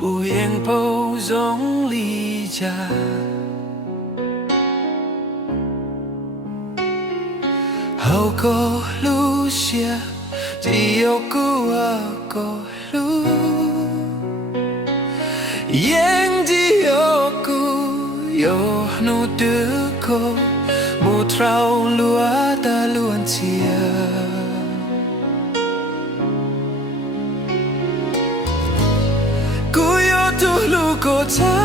孤雁抱中离家，后个路线只有孤啊个路，雁只有孤有努得个，木条路啊达路安切。tu lu ko cha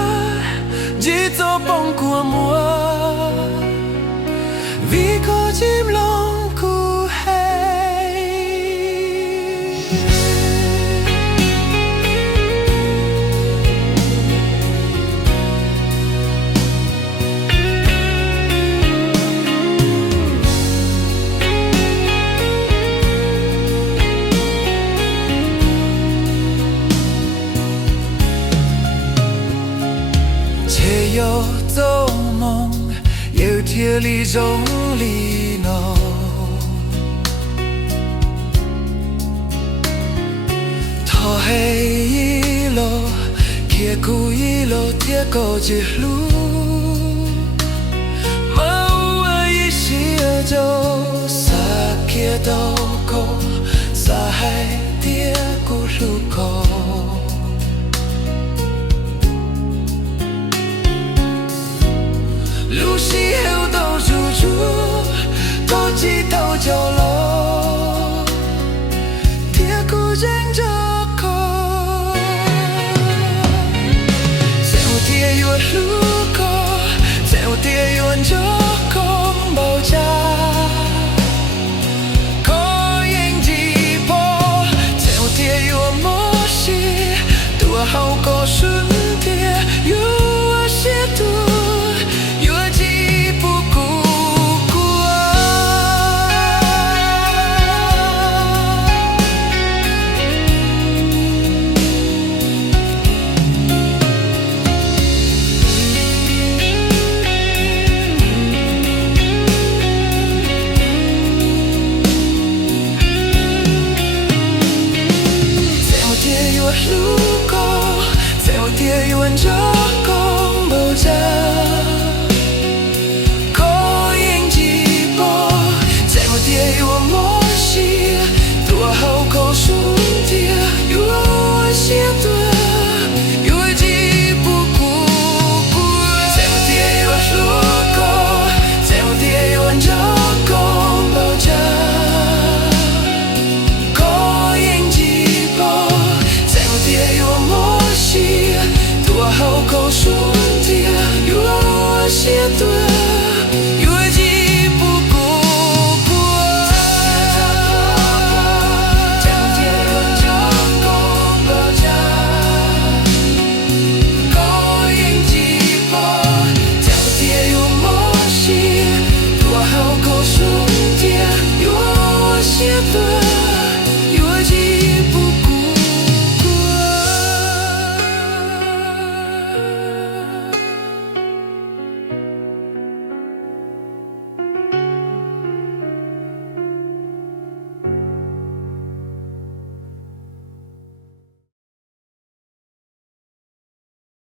ji to bong của mùa vì có chim long cu hay有做梦，有天里中里闹，他黑一路，铁骨一路，铁高之路，马乌一西尔走，撒开刀口，撒海铁骨路口。路西后都处处，都知道就。